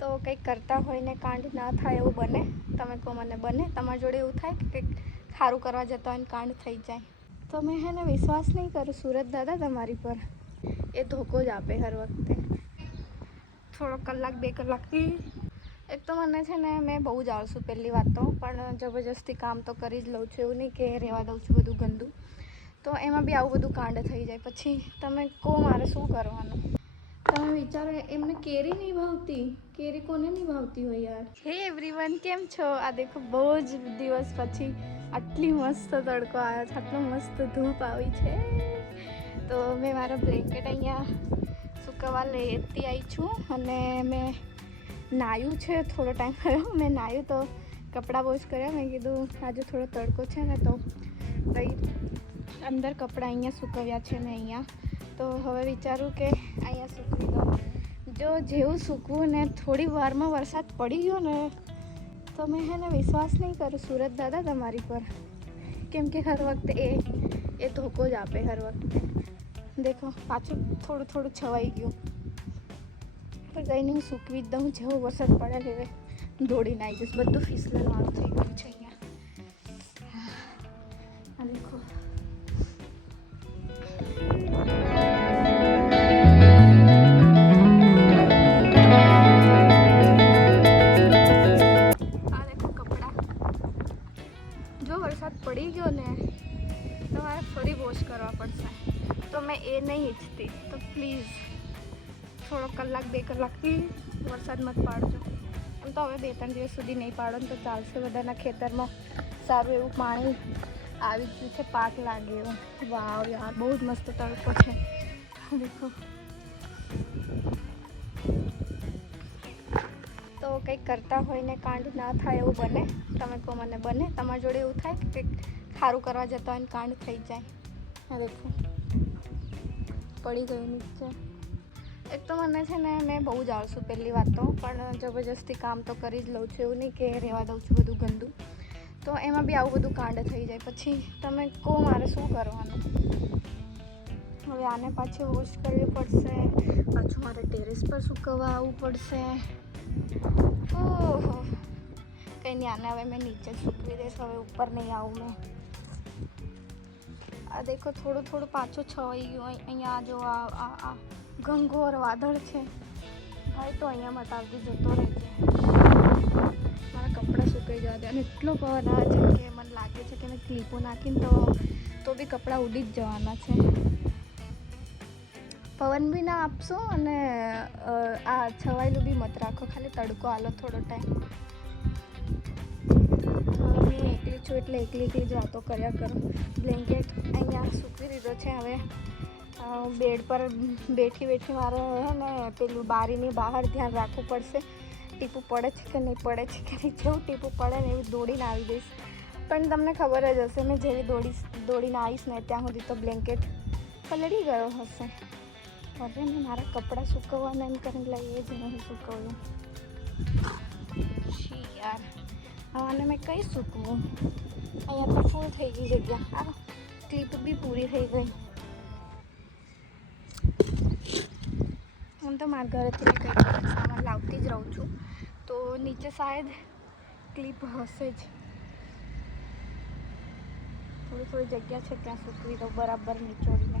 તો કંઈક કરતા હોય ને કાંડ ના થાય એવું બને? તમે કહો મને બને? તમારી જોડે એવું થાય કે કંઈક સારું કરવા જતા હોય ને કાંડ થઈ જાય? તમે હે ને વિશ્વાસ નહીં કરો સુરત દાદા તમારી પર, એ ધોકો જ આપે હર વખતે. થોડો કલાક 2 કલાકથી એક તો મને છે ને, મેં બહુ જ આળસુ પહેલી વાત તો, પણ જબરજસ્તી કામ તો કરી જ લઉં છું, એવું નહીં કે રહેવા દઉં છું બધું ગંદુ. તો એમાં બી આવું બધું કાંડ થઈ જાય, પછી તમે કહો મારે શું કરવાનું? તમે વિચારો, એમને કેરી નહીં ભાવતી? કેરી કોને નહીં ભાવતી હોય યાર? હે એવરીવન, કેમ છો? આ દેખો બહુ જ દિવસ પછી આટલી મસ્ત તડકો આવ્યો છે, આટલો મસ્ત ધૂપ આવી છે. તો મેં મારા બ્લેન્કેટ અહીંયા સુકવવા લેતી આવી છું અને મેં નાહ્યું છે થોડો ટાઈમ થયો. મેં નાહ્યું તો કપડાં વોશ કર્યા. મેં કીધું આજે થોડો તડકો છે ને, તો કંઈ અંદર કપડાં અહીંયા સૂકવ્યા છે મેં અહીંયા. તો હવે વિચારું કે અહીંયા સૂકવી દઉં. જો જેવું સૂકવું ને થોડી વારમાં વરસાદ પડી ગયો ને, તો મેં હે ને વિશ્વાસ નહીં કરું સુરત દાદા તમારી પર, કેમ કે હર વખતે એ ધોકો જ આપે હર વખતે. દેખો પાછું થોડું થોડું છવાઈ ગયું, પણ કંઈ નહીં, સૂકવી જ દઉં. જેવો વરસાદ પડે હવે દોડીને આવી જઈશ. બધું ફિસલનવાળું થઈ ગયું છે અહીંયા. આ દેખો પડી ગયો ને, તમારે ફરી વોશ કરવા પડશે. તો મેં એ નહીં ઈચ્છતી. તો પ્લીઝ થોડો કલાક 2 કલાકથી વરસાદ મત પાડજો. એમ તો હવે 2-3 દિવસ સુધી નહીં પાડો ને તો ચાલશે. બધાના ખેતરમાં સારું એવું પાણી આવી ગયું છે, પાક લાગે એવું. વાવ યાર, બહુ જ મસ્ત તડકો છે. દેખો તો કંઈક કરતા હોય ને કાંડ ના થાય એવું બને? તમે કહો મને બને? તમારી જોડે એવું થાય કે કંઈક સારું કરવા જતા હોય ને કાંડ થઈ જાય? હા દેખો પડી ગયું નીચે. એક તો મને છે ને, મેં બહુ જ આળસુ પહેલી વાત તો, પણ જબરજસ્તી કામ તો કરી જ લઉં છું, એવું નહીં કે રહેવા દઉં છું બધું ગંદુ. તો એમાં બી આવું બધું કાંડ થઈ જાય, પછી તમે કહો મારે શું કરવાનું? હવે આને પાછી વોશ કરવી પડશે, પાછું મારે ટેરેસ પર સૂકવવા આવવું પડશે. ઓહો, કંઈ નહીં, આને હવે મેં નીચે સૂકવી દઈશ. હવે ઉપર નહીં આવું મેં. આ દેખો થોડું થોડું પાછું છવાઈ ગયું. અહીંયા જો આ ઘનઘોર વાદળ છે ભાઈ, તો અહીંયા મટાવતી જતો રહેજે. મારા કપડાં સુકાઈ જવા દે. અને એટલો પવન આવે છે કે મને લાગે છે કે મેં ક્લિપો નાખીને તો બી કપડાં ઉડી જ જવાના છે. પવન બી ના આપશો અને આ છવાયેલું બી મત રાખો, ખાલી તડકો આલો થોડો ટાઈમ. હું એકલી છું એટલે એકલી જ વાતો કર્યા કરું. બ્લેન્કેટ અહીંયા સૂકવી દીધો છે. હવે બેડ પર બેઠી મારે હે ને પેલું બારીની બહાર ધ્યાન રાખવું પડશે, ટીપું પડે છે કે નહીં પડે છે કે નહીં. જેવું ટીપું પડે ને એવી દોડીને આવી જઈશ. પણ તમને ખબર જ હશે, મેં જેવી દોડીને આવીશ ને ત્યાં સુધી તો બ્લેન્કેટ પલળી ગયો હશે. હવે મેં મારા કપડાં સૂકવવાના એમ કરીને લઈએ જ નહીં સૂકવ્યું. યાર આને મેં કઈ સૂકવું? અહીંયા તો ફૂલ થઈ ગઈ જગ્યા. આ ક્લિપ બી પૂરી થઈ ગઈ. હું તો મારા ઘરેથી કંઈક સામાન લાવતી જ રહું છું, તો નીચે શાયદ ક્લિપ હશે જ. થોડી જગ્યા છે ત્યાં સૂકવી દો બરાબર નીચોડીને.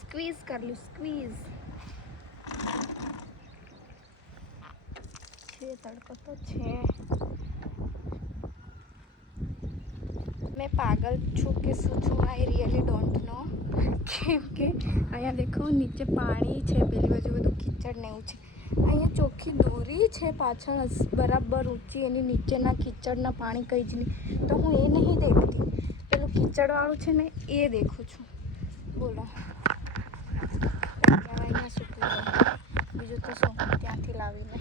સ્ક્વીઝ कर लूँ, स्क्वीज છે તડકો તો છે. मैं पागल છું કે શું છું, आई रियली डोंट नो. કેમ કે અહીંયા દેખો નીચે પાણી છે, પેલી બાજુ બધું કિચડ ને એવું છે. અહીંયા ચોખ્ખી દોરી છે પાછળ બરાબર ઊંચી, એની નીચેના કિચડના પાણી કંઈ જ નહીં. તો હું એ નહીં દેખતી, પેલું કિચડવાળું છે ને એ દેખું છું. બોલો અહીંયા સૂકવી દઉં, બીજું તો શું ત્યાંથી લાવીને.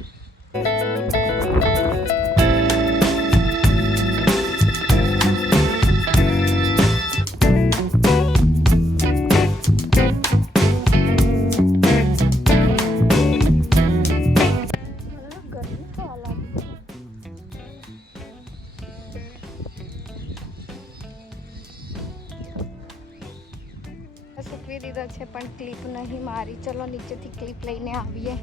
સૂકવી દીધો છે પણ ક્લિપ નહીં મારી. ચલો નીચેથી ક્લિપ લઈને આવીએ.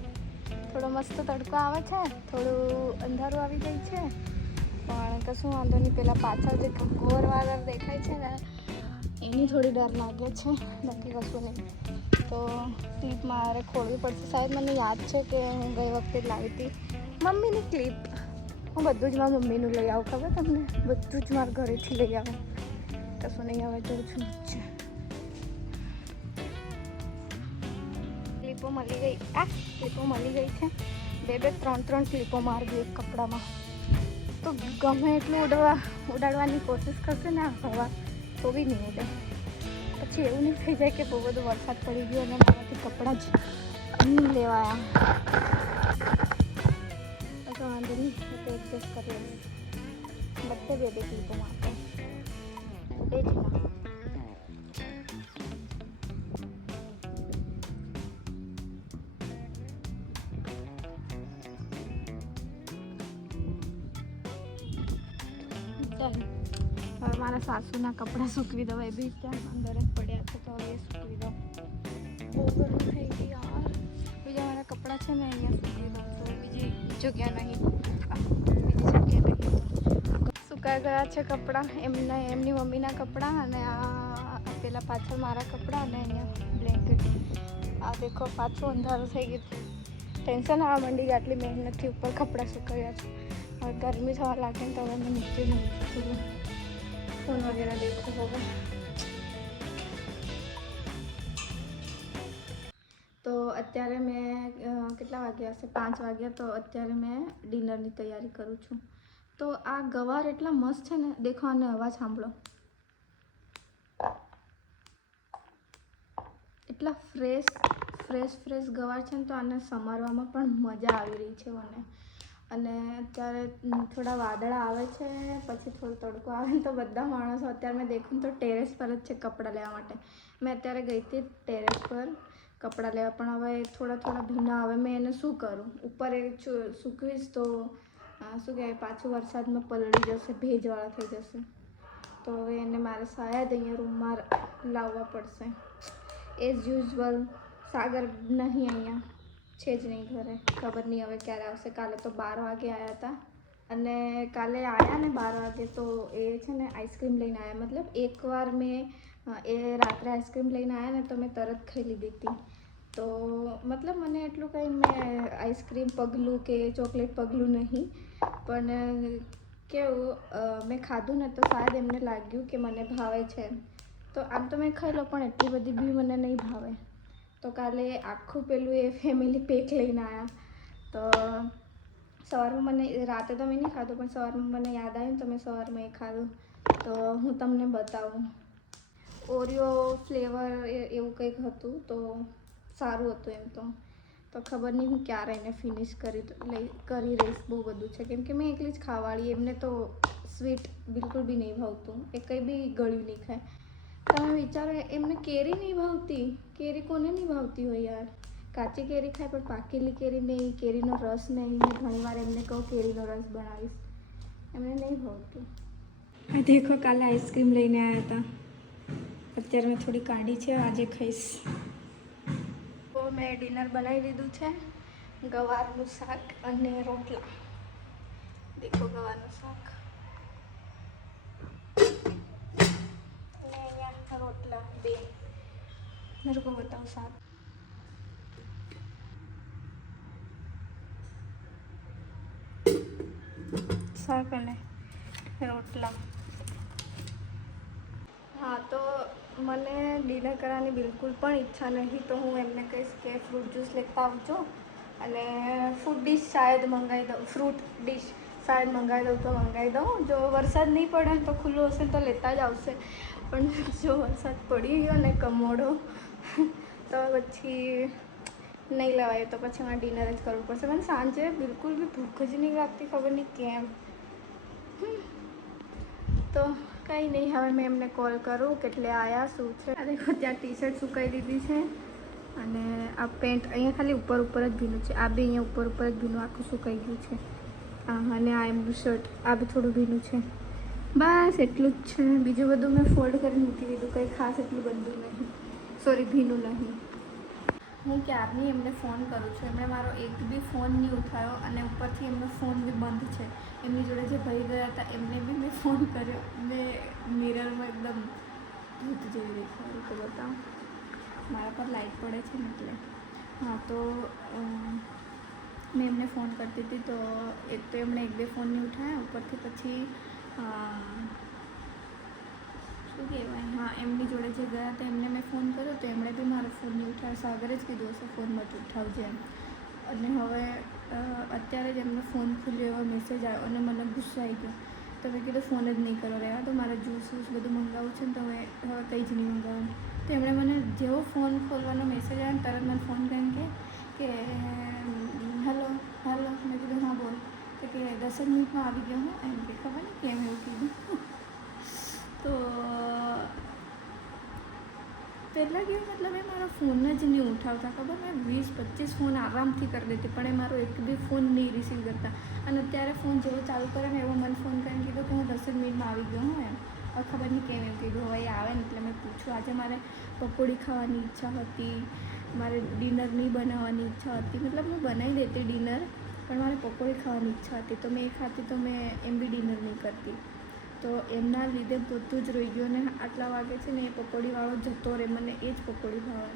થોડો મસ્ત તડકો આવે છે, થોડું અંધારું આવી ગયું છે, પણ કશું વાંધો નહીં. પેલા પાછળ જે ઘોર વાદળ દેખાય છે ને એની થોડી ડર લાગે છે, બાકી કશું નહીં. તો ક્લિપ મારે ખોલવી પડશે. શાયદ મને યાદ છે કે હું ગઈ વખતે જ લાવી હતી મમ્મીની ક્લિપ. હું બધું જ મારા મમ્મીનું લઈ આવું, ખબર તમને? બધું જ મારા ઘરેથી લઈ આવું. કશું નહીં, હવે જોઉં છું નીચે. ક્લિપો મળી ગઈ. ક્લિપો મળી ગઈ છે. 2-3 ક્લિપો મારી ગઈ એક કપડામાં. તો ગમે એટલું ઉડાડવાની કોશિશ કરશે ને હવા તો બી નહીં ઉડે. પછી એવું નહીં થઈ જાય કે બહુ બધો વરસાદ પડી ગયો અને મારાથી કપડાં જ નહીં લેવાયા. તો વાંધો નહીં, એડજસ્ટ કરી લઈએ. બધે 2 ક્લિપો માટે ઉડે જ ના. હવે મારા સાસુના કપડાં સૂકવી દો. એ બી ત્યાં અંદર જ પડ્યા છે, તો હવે એ સૂકવી દો. બહુ ગરમ થઈ ગઈ યાર. બીજા મારા કપડાં છે ને અહીંયા સૂકવી દઉં, તો બીજી જગ્યા નહીં, સુકાઈ ગયા છે કપડાં. એમની મમ્મીના કપડાં અને આ પેલા પાછળ મારા કપડાં અને અહીંયા બ્લેન્કેટ. આ દેખો પાછું અંધારું થઈ ગયું. ટેન્શન આવવા માંડી ગઈ. આટલી મહેનતથી ઉપર કપડાં સુકાવ્યા છે. હવે ગરમી થવા લાગે ને તો હવે મેં નીચે થોડું ફોન વગેરે દેખો. હવે તો અત્યારે મેં કેટલા વાગ્યા હશે? 5 વાગ્યા. તો અત્યારે મેં ડિનરની તૈયારી કરું છું. તો આ ગવાર એટલા મસ્ત છે ને, દેખો આને અવાજ સાંભળો. એટલા ફ્રેશ ગવાર છે ને, તો આને સમારવામાં પણ મજા આવી રહી છે મને. અને અત્યારે થોડા વાદળા આવે છે, પછી થોડો તડકો આવે ને, તો બધા માણસો અત્યારે મેં દેખું તો ટેરેસ પર જ છે કપડાં લેવા માટે. મેં અત્યારે ગઈ હતી ટેરેસ પર કપડાં લેવા, પણ હવે થોડા ભીના આવે. મેં એને શું કરું? ઉપર એ સૂકવીશ તો શું કહેવાય, પાછું વરસાદમાં પલળી જશે, ભેજવાળા થઈ જશે. તો હવે એને મારે શાયદ અહીંયા રૂમમાં લાવવા પડશે. એઝ યુઝ્યુઅલ સાગર નહીં, અહીંયા છે જ નહીં ઘરે. ખબર નહીં હવે ક્યારે આવશે. કાલે તો 12 વાગે આવ્યા હતા, અને કાલે આવ્યા ને 12 વાગે તો એ છે ને આઈસ્ક્રીમ લઈને આવ્યા. મતલબ એકવાર મેં એ રાત્રે આઈસ્ક્રીમ લઈને આવ્યા ને તો મેં તરત ખાઈ લીધી હતી. તો મતલબ મને એટલું કંઈ મેં આઈસ્ક્રીમ પગલું કે ચોકલેટ પગલું નહીં, પણ કેવું મેં ખાધું ને તો શાયદ એમને લાગ્યું કે મને ભાવે છે. તો આમ તો મેં ખાઈ લો, પણ એટલી બધી બી મને નહીં ભાવે. તો કાલે આખું પેલું એ ફેમિલી પેક લઈને આવ્યા. તો સવારમાં મને, રાતે તો મેં નહીં ખાધું, પણ સવારમાં મને યાદ આવ્યું તો મેં સવારમાં એ ખાધું. તો હું તમને બતાવું. ઓરિયો ફ્લેવર એવું કંઈક હતું, તો સારું હતું એમ તો ખબર નહીં હું ક્યારે એને ફિનિશ કરી રહીશ. બહુ બધું છે, કેમ કે મેં એકલી જ ખાવાળી. એમને તો સ્વીટ બિલકુલ બી નહીં ભાવતું, એ કંઈ બી ગળ્યું નહીં ખાય. તમે વિચારો, એમને કેરી નહીં ભાવતી. કેરી કોને નહીં ભાવતી હોય યાર? કાચી કેરી ખાય પણ પાકેલી કેરી નહીં, કેરીનો રસ નહીં. મેં ઘણીવાર એમને કહું કેરીનો રસ બનાવીશ, એમને નહીં ભાવતું. આ દેખો, કાલે આઈસ્ક્રીમ લઈને આવ્યા હતા. અત્યારે મેં થોડી કાઢી છે, આજે ખાઈશ. તો મેં ડિનર બનાવી લીધું છે. ગવારનું શાક અને રોટલા. દેખો ગવારનું શાક રોટલા 2. मेरे को बताओ શાક અને રોટલા. હા, તો મને ડિનર કરવાની બિલકુલ પણ ઈચ્છા નહીં, તો હું એમને કહીશ કે ફ્રૂટ જ્યુસ લેતા આવજો અને ફ્રૂટ ડિશ શાયદ મંગાવી દઉં. તો મંગાવી દઉં. જો વરસાદ નહીં પડે તો ખુલ્લું હશે તો લેતા જ આવશે. પણ જો વરસાદ પડી ગયો ને કમોડો તો પછી નહીં લેવાય. તો પછી મારે ડિનર જ કરવું પડશે. મને સાંજે બિલકુલ બી ભૂખ જ નહીં લાગતી, ખબર નહીં કેમ. તો કંઈ નહીં, હવે મેં એમને કોલ કરું કેટલે આવ્યા, શું છે. આ દેખો, ત્યાં ટી શર્ટ સુકાઈ દીધી છે, અને આ પેન્ટ અહીંયા ખાલી ઉપર જ ભીનું છે. આ બી અહીંયા ઉપર જ ભીનું આખું સુકાઈ ગયું છે. અને આ એમનું શર્ટ, આ બી થોડું ભીનું છે. બસ એટલું જ છે. બીજું બધું મેં ફોલ્ડ કરી મૂકી દીધું. કંઈ ખાસ એટલું બધું નહીં. સોરી ભીનું નહીં. હું ક્યારની એમને ફોન કરું છું, એમણે મારો એક બી ફોન નહીં ઉઠાવ્યો અને ઉપરથી એમનો ફોન બી બંધ છે. એમની જોડે જે ભાઈ ગયા હતા એમને બી મેં ફોન કર્યો. મેં મિરરમાં એકદમ ભૂત જેવી દેખાયું. તો બતાવું, મારા પર લાઇટ પડે છે ને એટલે. હા, તો મેં એમને ફોન કરતી હતી તો એક તો એમણે એક બે ફોન નહીં ઉઠાવ્યા. ઉપરથી પછી શું કહેવાય, હા, એમની જોડે જે ગયા હતા એમને મેં ફોન કર્યો તો એમણે બી મારો ફોન નહીં ઉઠાવ્યો. સાગરે જ કીધું હશે ફોન મત ઉઠાવજે એમ. અને હવે અત્યારે જ એમનો ફોન ખુલ્યો એવો મેસેજ આવ્યો અને મને ગુસ્સો આવી ગયો. તો મેં કીધું ફોન જ નહીં કરો, રહેવા તો મારે જ્યુસ વૂસ બધું મંગાવવું છે ને તો હવે કંઈ જ નહીં મંગાવવાનું. તો એમણે મને જેવો ફોન ખોલવાનો મેસેજ આવ્યો ને તરત મને ફોન કરીને કે હેલો હેલો. મેં કીધું હા બોલ. તો કે 10 મિનિટમાં આવી ગયો હું એમ કે. ખબર નહીં કેમ એવું કીધું. તો પહેલાં કેવું, મતલબ એ મારો ફોન જ નહીં ઉઠાવતા. ખબર, મેં 20-25 ફોન આરામથી કરી દેતી પણ એ મારો એક બી ફોન નહીં રિસીવ કરતા. અને અત્યારે ફોન જેવો ચાલુ કરે ને એવો મને ફોન કરીને કીધું કે હું 10 મિનિટમાં આવી ગયો હું એમ. હવે ખબર નહીં કેમ એવું કીધું. હવે એ આવે ને એટલે મેં પૂછ્યું. આજે મારે પકોડી ખાવાની ઈચ્છા હતી, મારે ડિનર નહીં બનાવવાની ઈચ્છા હતી. મતલબ હું બનાવી દેતી ડિનર પણ મારે પકોડી ખાવાની ઈચ્છા હતી તો મેં એ ખાતી તો મેં એમ બી ડિનર નહીં કરતી. તો એમના લીધે બધું જ રહી ગયું ને આટલા વાગે છે ને એ પકોડીવાળો જતો રહે. મને એ જ પકોડી ભાવે.